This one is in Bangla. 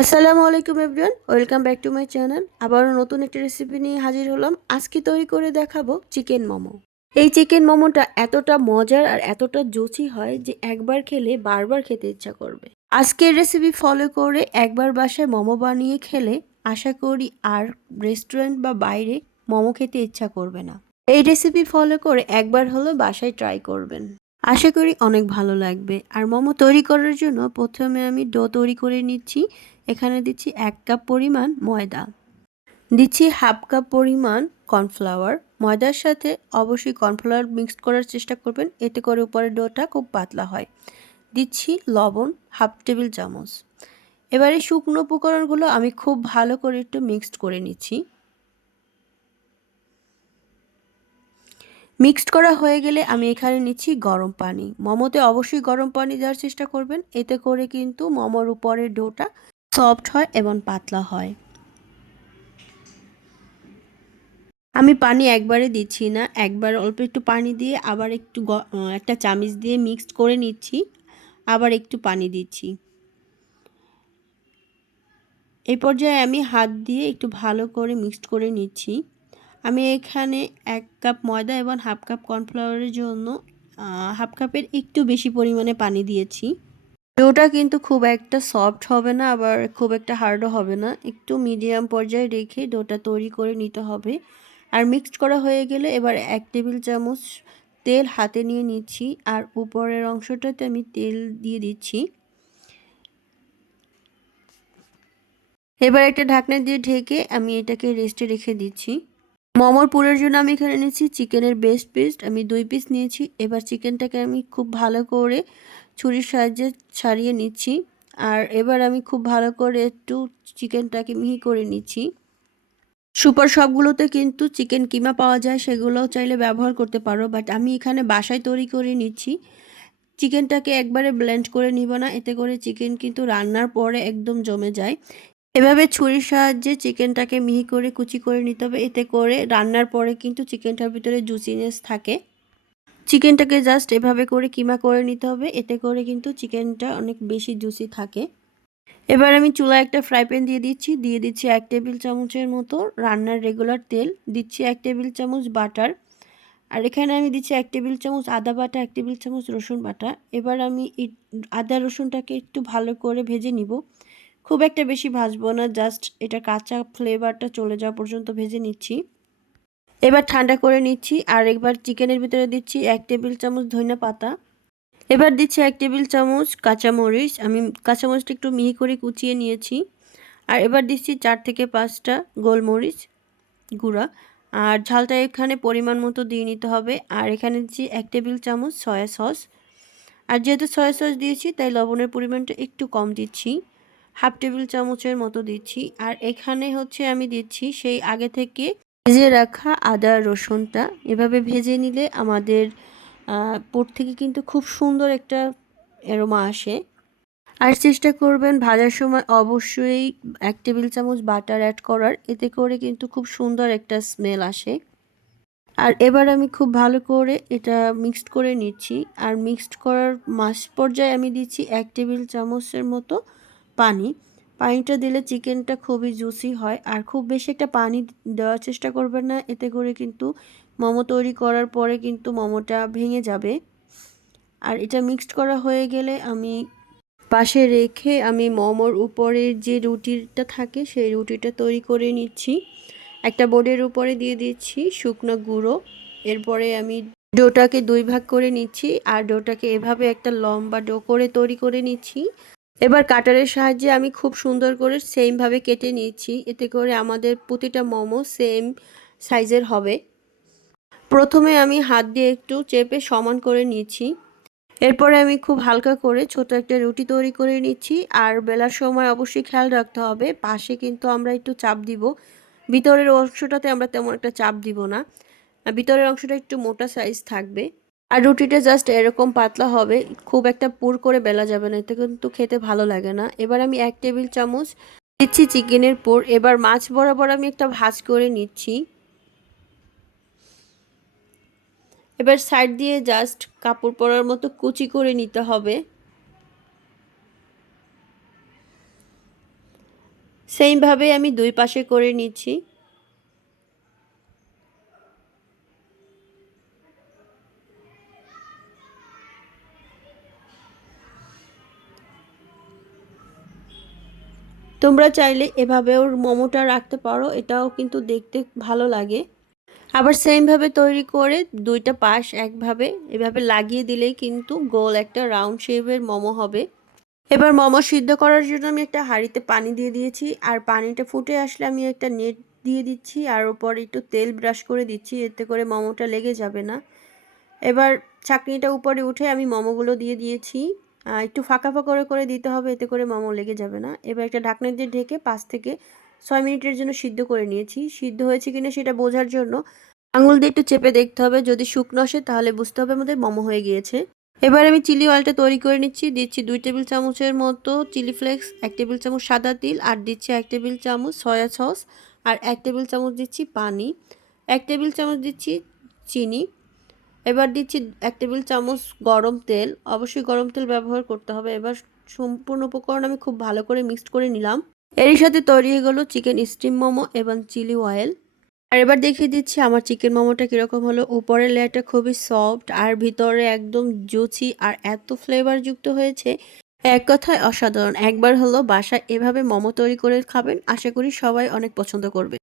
আসসালামু আলাইকুম everyone, welcome back to my channel. আবারও নতুন একটা রেসিপি নিয়ে হাজির হলাম। আজকে তৈরি করে দেখাবো চিকেন মোমো। এই চিকেন মোমোটা এতটা মজার আর এতটা জুসি হয় যে একবার খেলে বারবার খেতে ইচ্ছা করবে। আজকের রেসিপি ফলো করে একবার বাসায় মোমো বানিয়ে খেলে আশা করি আর রেস্টুরেন্ট বা বাইরে মোমো খেতে ইচ্ছা করবে না। এই রেসিপি ফলো করে একবার হলো বাসায় ট্রাই করবেন। আশা করি অনেক ভালো লাগবে। আর মোমো তৈরি করার জন্য প্রথমে আমি ডো তৈরি করে নিচ্ছি। এখানে দিচ্ছি 1 কাপ পরিমাণ ময়দা, দিচ্ছি হাফ কাপ পরিমাণ কর্নফ্লাওয়ার। ময়দার সাথে অবশ্যই কর্নফ্লাওয়ার মিক্সড করার চেষ্টা করবেন, এতে করে উপরের ডোটা খুব পাতলা হয়। দিচ্ছি লবণ হাফ টেবিল চামচ। এবারে শুকনো উপকরণগুলো আমি খুব ভালো করে একটু মিক্সড করে নিচ্ছি। মিক্সড করা হয়ে গেলে আমি এখানে নিচ্ছি গরম পানি। মোমোতে অবশ্যই গরম পানি দেওয়ার চেষ্টা করবেন, এতে করে কিন্তু মোমোর উপরের ডোটা সফট হয় এবং পাতলা হয়। আমি পানি একবারে দিচ্ছি না, একবার অল্প একটু পানি দিয়ে আবার একটু একটা চামচ দিয়ে মিক্সড করে নিচ্ছি, আবার একটু পানি দিচ্ছি। এই পর্যায়ে আমি হাত দিয়ে একটু ভালো করে মিক্সড করে নিচ্ছি। আমি এখানে 1 কাপ ময়দা এবং হাফ কাপ কর্নফ্লাওয়ারের জন্য হাফ কাপের একটু বেশি পরিমাণে পানি দিয়েছি। ডোটা কিন্তু খুব একটা সফট হবে না, আবার খুব একটা হার্ডও হবে না। একটু মিডিয়াম পর্যায়ে রেখে ডোটা তৈরি করে নিতে হবে। আর মিক্সড করা হয়ে গেলে এবার 1 টেবিল চামচ তেল হাতে নিয়ে নিচ্ছি, আর উপরের অংশটাতে আমি তেল দিয়ে দিচ্ছি। এবার একটা ঢাকনা দিয়ে ঢেকে আমি এটাকে রেস্টে রেখে দিচ্ছি। মোমোর পুরের জন্য আমি এখানে নিয়েছি চিকেনের বেস্ট পিস, আমি 2 পিস নিয়েছি। এবার চিকেনটাকে আমি খুব ভালো করে ছুরির সাহায্যে ছাড়িয়ে নিচ্ছি। আর এবার আমি খুব ভালো করে একটু চিকেনটাকে মিহি করে নিচ্ছি। সুপার শপগুলোতে কিন্তু চিকেন কিমা পাওয়া যায়, সেগুলোও চাইলে ব্যবহার করতে পারো, বাট আমি এখানে বাসায় তৈরি করে নিচ্ছি। চিকেনটাকে একবারে ব্লেন্ড করে নিব না, এতে করে চিকেন কিন্তু রান্নার পরে একদম জমে যায়। এভাবে ছুরির সাহায্যে চিকেনটাকে মিহি করে কুচি করে নিতে হবে, এতে করে রান্নার পরে কিন্তু চিকেনটার ভিতরে জুসিনেস থাকে। চিকেনটাকে জাস্ট এভাবে করে কিমা করে নিতে হবে, এতে করে কিন্তু চিকেনটা অনেক বেশি জুসি থাকে। এবার আমি চুলায় একটা ফ্রাই প্যান দিয়ে দিচ্ছি 1 টেবিল চামচের মতো রান্নার রেগুলার তেল, দিচ্ছি 1 টেবিল চামচ বাটার, আর এখানে আমি দিচ্ছি 1 টেবিল চামচ আদা বাটা, 1 টেবিল চামচ রসুন বাটা। এবার আমি আদা রসুনটাকে একটু ভালো করে ভেজে নিব। খুব একটা বেশি ভাজবো না, জাস্ট এটা কাঁচা ফ্লেভারটা চলে যাওয়া পর্যন্ত ভেজে নিচ্ছি। এবার ঠান্ডা করে নিচ্ছি, আর একবার চিকেনের ভিতরে দিচ্ছি 1 টেবিল চামচ ধনিয়া পাতা। এবার দিচ্ছি 1 টেবিল চামচ কাঁচামরিচ, আমি কাঁচামরিচটা একটু মিহি করে কুচিয়ে নিয়েছি। আর এবার দিচ্ছি 4 থেকে 5টা গোলমরিচ গুঁড়া। আর ঝালটা এখানে পরিমাণ মতো দিয়ে নিতে হবে। আর এখানে দিচ্ছি 1 টেবিল চামচ সয়া সস। আর যেহেতু সয়া সস দিয়েছি তাই লবণের পরিমাণটা একটু কম দিচ্ছি, হাফ টেবিল চামচের মতো দিচ্ছি। আর এখানে হচ্ছে আমি দিচ্ছি সেই আগে থেকে ভেজে রাখা আদা রসুনটা। এভাবে ভেজে নিলে আমাদের পুর থেকে কিন্তু খুব সুন্দর একটা অ্যারোমা আসে। আর চেষ্টা করবেন ভাজার সময় অবশ্যই 1 টেবিল চামচ বাটার অ্যাড করার, এতে করে কিন্তু খুব সুন্দর একটা স্মেল আসে। আর এবার আমি খুব ভালো করে এটা মিক্সড করে নিচ্ছি। আর মিক্সড করার মাঝ পর্যায়ে আমি দিচ্ছি 1 টেবিল চামচের মতো পানি। পানিটা দিলে চিকেনটা খুবই জুসি হয়। আর খুব বেশি একটা পানি দেওয়ার চেষ্টা করবেন না, এতে করে কিন্তু মোমো তৈরি করার পরে কিন্তু মোমোটা ভেঙে যাবে। আর এটা মিক্সড করা হয়ে গেলে আমি পাশে রেখে আমি মোমোর উপরের যে রুটিটা থাকে সেই রুটিটা তৈরি করে নিচ্ছি। একটা বোর্ডের উপরে দিয়ে দিচ্ছি শুকনো গুঁড়ো। এরপরে আমি ডোটাকে 2 ভাগ করে নিচ্ছি, আর ডোটাকে এভাবে একটা লম্বা ডো করে তৈরি করে নিচ্ছি। এবার কাটারের সাহায্যে আমি খুব সুন্দর করে সেমভাবে কেটে নিচ্ছি, এতে করে আমাদের প্রতিটা মোমো সেম সাইজের হবে। প্রথমে আমি হাত দিয়ে একটু চেপে সমান করে নিচ্ছি। এরপরে আমি খুব হালকা করে ছোট একটা রুটি তৈরি করে নিচ্ছি। আর বেলার সময় অবশ্যই খেয়াল রাখতে হবে পাশে কিন্তু আমরা একটু চাপ দিব, ভিতরের অংশটাতে আমরা তেমন একটা চাপ দিব না। ভিতরের অংশটা একটু মোটা সাইজ থাকবে। আর রুটিটা জাস্ট এরকম পাতলা হবে, খুব একটা পুর করে বেলা যাবে না, এতে কিন্তু খেতে ভালো লাগে না। এবার আমি 1 টেবিল চামচ দিচ্ছি চিকেনের পুর। এবার মাছ বরাবর আমি একটা ভাঁজ করে নিচ্ছি। এবার সাইড দিয়ে জাস্ট কাপড় পরার মতো কুচি করে নিতে হবে। সেমভাবে আমি দুই পাশে করে নিচ্ছি। তোমরা চাইলে এভাবেও মোমোটা রাখতে পারো, এটাও কিন্তু দেখতে ভালো লাগে। আবার সেমভাবে তৈরি করে দুইটা পাশ একভাবে এভাবে লাগিয়ে দিলেই কিন্তু গোল একটা রাউন্ড শেপের মোমো হবে। এবার মোমো সিদ্ধ করার জন্য আমি একটা হাঁড়িতে পানি দিয়ে দিয়েছি, আর পানিটা ফুটে আসলে আমি একটা নেট দিয়ে দিচ্ছি, আর উপরে একটু তেল ব্রাশ করে দিচ্ছি, এতে করে মোমোটা লেগে যাবে না। এবার ছাঁকনিটা উপরে উঠে আমি মোমোগুলো দিয়ে দিয়েছি। একটু ফাঁকা ফাঁকা করে দিতে হবে, এতে করে মোমো লেগে যাবে না। এবার একটা ঢাকনা দিয়ে ঢেকে ৫ থেকে ৬ মিনিটের জন্য সিদ্ধ করে নিয়েছি। সিদ্ধ হয়েছে কিনা সেটা বোঝার জন্য আঙুল দিয়ে একটু চেপে দেখতে হবে, যদি শুকনো আসে তাহলে বুঝতে হবে আমাদের মোমো হয়ে গিয়েছে। এবার আমি চিলি অয়েলটা তৈরি করে নিচ্ছি। দিচ্ছি ২ টেবিল চামচের মতো চিলি ফ্লেক্স, ১ টেবিল চামচ সাদা তিল, আর দিচ্ছি ১ টেবিল চামচ সয়া সস, আর ১ টেবিল চামচ দিচ্ছি পানি, ১ টেবিল চামচ দিচ্ছি চিনি। এবার দিচ্ছি ১ টেবিল চামচ গরম তেল, অবশ্যই গরম তেল ব্যবহার করতে হবে। এবার সম্পূর্ণ উপকরণ আমি খুব ভালো করে মিক্সড করে নিলাম। এরই সাথে তৈরি হয়ে গেল চিকেন স্টিম মোমো এবং চিলি অয়েল। আর এবার দেখিয়ে দিচ্ছি আমার চিকেন মোমোটা কীরকম হলো। উপরের লেয়ারটা খুবই সফট আর ভিতরে একদম জুসি আর এত ফ্লেভারযুক্ত হয়েছে, এক কথায় অসাধারণ। একবার হলো বাসায় এভাবে মোমো তৈরি করে খাবেন, আশা করি সবাই অনেক পছন্দ করবে।